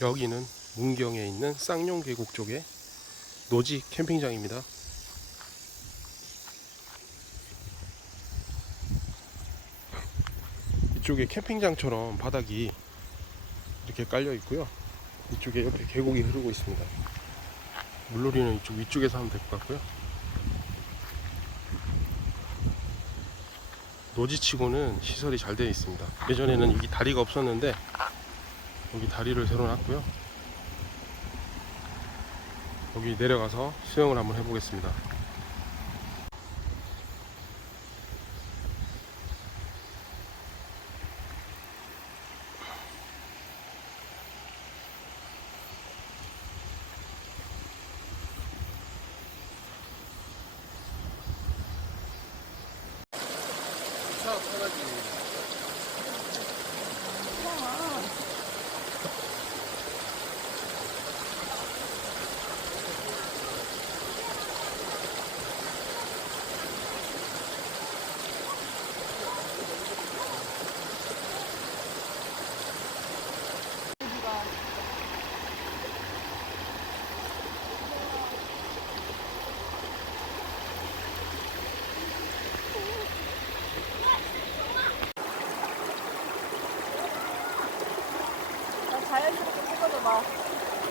여기는 문경에 있는 쌍용 계곡 쪽의 노지 캠핑장입니다. 이쪽에 캠핑장처럼 바닥이 이렇게 깔려 있고요. 이쪽에 옆에 계곡이 흐르고 있습니다. 물놀이는 이쪽 위쪽에서 하면 될 것 같고요. 노지치고는 시설이 잘 되어 있습니다. 예전에는 여기 다리가 없었는데 여기 다리를 새로 놨고요. 여기 내려가서 수영을 한번 해보겠습니다. 차 편하지. 자연스럽게 찍어줘봐.